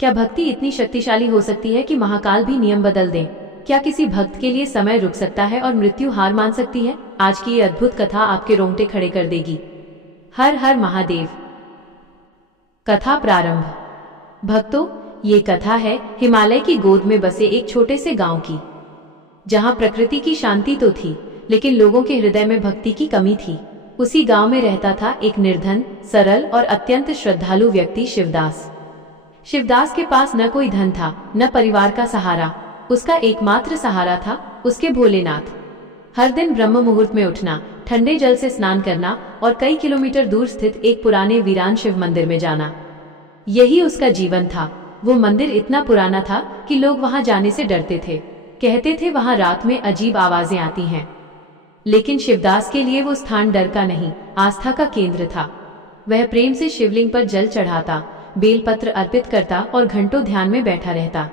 क्या भक्ति इतनी शक्तिशाली हो सकती है कि महाकाल भी नियम बदल दें? क्या किसी भक्त के लिए समय रुक सकता है और मृत्यु हार मान सकती है? आज की ये अद्भुत कथा आपके रोंगटे खड़े कर देगी। हर हर महादेव। कथा प्रारंभ। भक्तों, ये कथा है हिमालय की गोद में बसे एक छोटे से गांव की, जहां प्रकृति की शांति तो थी, लेकिन लोगों के हृदय में भक्ति की कमी थी। उसी गांव में रहता था एक निर्धन, सरल और अत्यंत श्रद्धालु व्यक्ति, शिवदास। शिवदास के पास न कोई धन था, न परिवार का सहारा। उसका एकमात्र सहारा था उसके भोलेनाथ। हर दिन ब्रह्म मुहूर्त में उठना, ठंडे जल से स्नान करना और कई किलोमीटर दूर स्थित एक पुराने वीरान शिव मंदिर में जाना, यही उसका जीवन था। वो मंदिर इतना पुराना था कि लोग वहां जाने से डरते थे। कहते थे वहां रात में अजीब आवाजें आती हैं। लेकिन शिवदास के लिए वो स्थान डर का नहीं, आस्था का केंद्र था। वह प्रेम से शिवलिंग पर जल चढ़ाता, बेलपत्र अर्पित करता और घंटों ध्यान में बैठा रहता।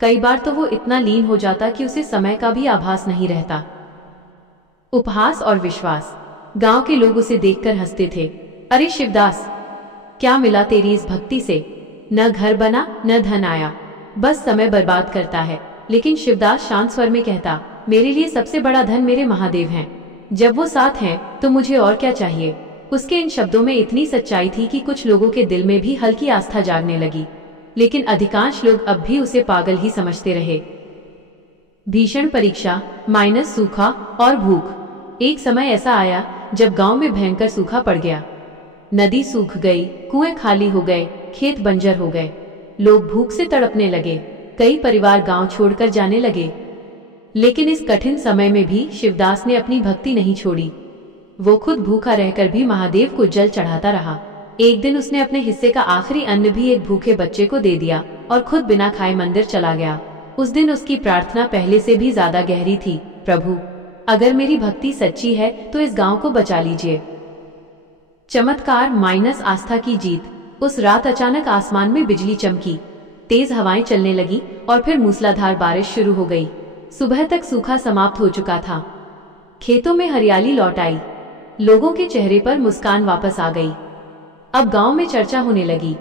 कई बार तो वो इतना लीन हो जाता कि उसे समय का भी आभास नहीं रहता। उपहास और विश्वास। गांव के लोग उसे देखकर हंसते थे। अरे शिवदास, क्या मिला तेरी इस भक्ति से? न घर बना, न धन आया, बस समय बर्बाद करता है। लेकिन शिवदास शांत स्वर में कहता, मेरे लिए सबसे बड़ा धन मेरे महादेव हैं। जब वो साथ हैं तो मुझे और क्या चाहिए? उसके इन शब्दों में इतनी सच्चाई थी कि कुछ लोगों के दिल में भी हल्की आस्था जागने लगी, लेकिन अधिकांश लोग अब भी उसे पागल ही समझते रहे। भीषण परीक्षा माइनस सूखा और भूख। एक समय ऐसा आया जब गांव में भयंकर सूखा पड़ गया। नदी सूख गई, कुएं खाली हो गए, खेत बंजर हो गए। लोग भूख से तड़पने लगे। कई परिवार गांव छोड़कर जाने लगे। लेकिन इस कठिन समय में भी शिवदास ने अपनी भक्ति नहीं छोड़ी। वो खुद भूखा रहकर भी महादेव को जल चढ़ाता रहा। एक दिन उसने अपने हिस्से का आखिरी अन्न भी एक भूखे बच्चे को दे दिया और खुद बिना खाए मंदिर चला गया। उस दिन उसकी प्रार्थना पहले से भी ज्यादा गहरी थी। प्रभु, अगर मेरी भक्ति सच्ची है तो इस गांव को बचा लीजिए। चमत्कार माइनस आस्था की जीत। उस रात अचानक आसमान में बिजली चमकी, तेज हवाएं चलने लगी और फिर मूसलाधार बारिश शुरू हो गई। सुबह तक सूखा समाप्त हो चुका था। खेतों में हरियाली लौट आई। लोगों के चेहरे पर मुस्कान वापस आ गई। अब गांव में चर्चा होने लगी,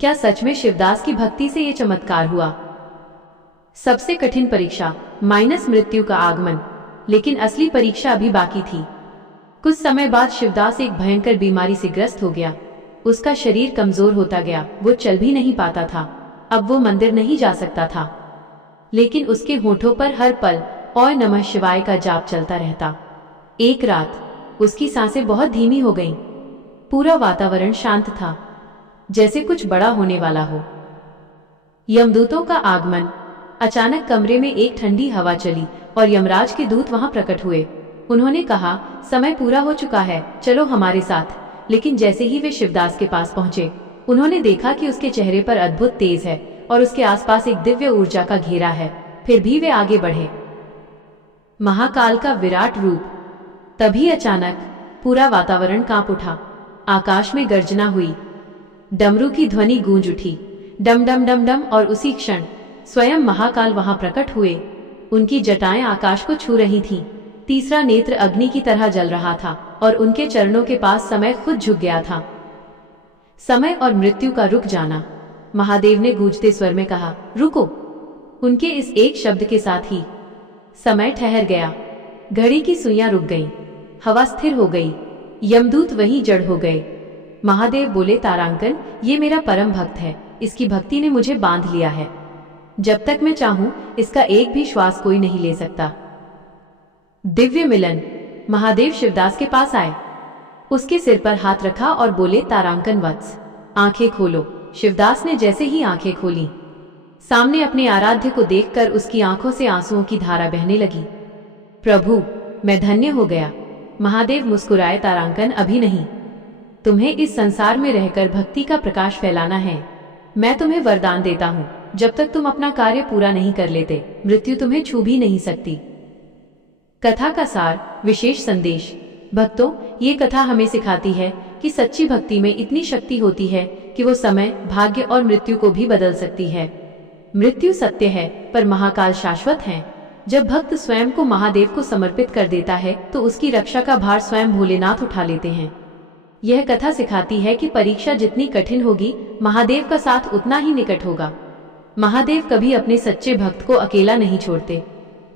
क्या सच में शिवदास की भक्ति से ये चमत्कार हुआ? सबसे कठिन परीक्षा माइनस मृत्यु का आगमन। लेकिन असली परीक्षा अभी बाकी थी। कुछ समय बाद शिवदास एक भयंकर बीमारी से ग्रस्त हो गया। उसका शरीर कमजोर होता गया, वो चल भी नहीं पाता था। अब वो मंदिर नहीं जा सकता था, लेकिन उसके होठों पर हर पल ओय नमः शिवाय का जाप चलता रहता। एक रात उसकी सांसें बहुत धीमी हो गईं। पूरा वातावरण शांत था, जैसे कुछ बड़ा होने वाला हो। यमदूतों का आगमन। अचानक कमरे में एक ठंडी हवा चली और यमराज के दूत वहां प्रकट हुए। उन्होंने कहा, समय पूरा हो चुका है, चलो हमारे साथ। लेकिन जैसे ही वे शिवदास के पास पहुंचे, उन्होंने देखा कि उसके चेहरे पर अद्भुत तेज है और उसके आसपास एक दिव्य ऊर्जा का घेरा है। फिर भी वे आगे बढ़े। महाकाल का विराट रूप। तभी अचानक पूरा वातावरण कांप उठा। आकाश में गर्जना हुई, डमरू की ध्वनि गूंज उठी, डम डम डम डम, और उसी क्षण स्वयं महाकाल वहां प्रकट हुए। उनकी जटाएं आकाश को छू रही थीं। तीसरा नेत्र अग्नि की तरह जल रहा था और उनके चरणों के पास समय खुद झुक गया था। समय और मृत्यु का रुक जाना। महादेव ने गूंजते स्वर में कहा, रुको। उनके इस एक शब्द के साथ ही समय ठहर गया। घड़ी की सुइयां रुक गईं, हवा स्थिर हो गई, यमदूत वहीं जड़ हो गए। महादेव बोले, तारांकन, ये मेरा परम भक्त है, इसकी भक्ति ने मुझे बांध लिया है। जब तक मैं चाहूं इसका एक भी श्वास कोई नहीं ले सकता। दिव्य मिलन। महादेव शिवदास के पास आए, उसके सिर पर हाथ रखा और बोले, तारांकन वत्स, आंखें खोलो। शिवदास ने जैसे ही आंखें खोली, सामने अपने आराध्य को देखकर उसकी आंखों से आंसुओं की धारा बहने लगी। प्रभु, मैं धन्य हो गया। महादेव मुस्कुराए, तारांकन, अभी नहीं। तुम्हें इस संसार में रहकर भक्ति का प्रकाश फैलाना है। मैं तुम्हें वरदान देता हूँ, जब तक तुम अपना कार्य पूरा नहीं कर लेते, मृत्यु तुम्हें छू भी नहीं सकती। कथा का सार, विशेष संदेश। भक्तों, ये कथा हमें सिखाती है कि सच्ची भक्ति में इतनी शक्ति होती है कि वो समय, भाग्य और मृत्यु को भी बदल सकती है। मृत्यु सत्य है, पर महाकाल शाश्वत है। जब भक्त स्वयं को महादेव को समर्पित कर देता है तो उसकी रक्षा का भार स्वयं भोलेनाथ उठा लेते हैं। यह कथा सिखाती है कि परीक्षा जितनी कठिन होगी, महादेव का साथ उतना ही निकट होगा। महादेव कभी अपने सच्चे भक्त को अकेला नहीं छोड़ते।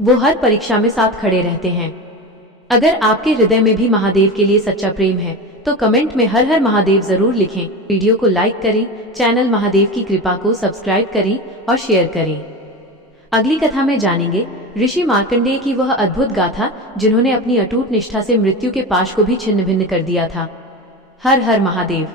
वो हर परीक्षा में साथ खड़े रहते हैं। अगर आपके हृदय में भी महादेव के लिए सच्चा प्रेम है तो कमेंट में हर हर महादेव जरूर लिखें। वीडियो को लाइक करें, चैनल महादेव की कृपा को सब्सक्राइब करें और शेयर करें। अगली कथा में जानेंगे ऋषि मार्कंडेय की वह अद्भुत गाथा जिन्होंने अपनी अटूट निष्ठा से मृत्यु के पाश को भी छिन्न भिन्न कर दिया था। हर हर महादेव।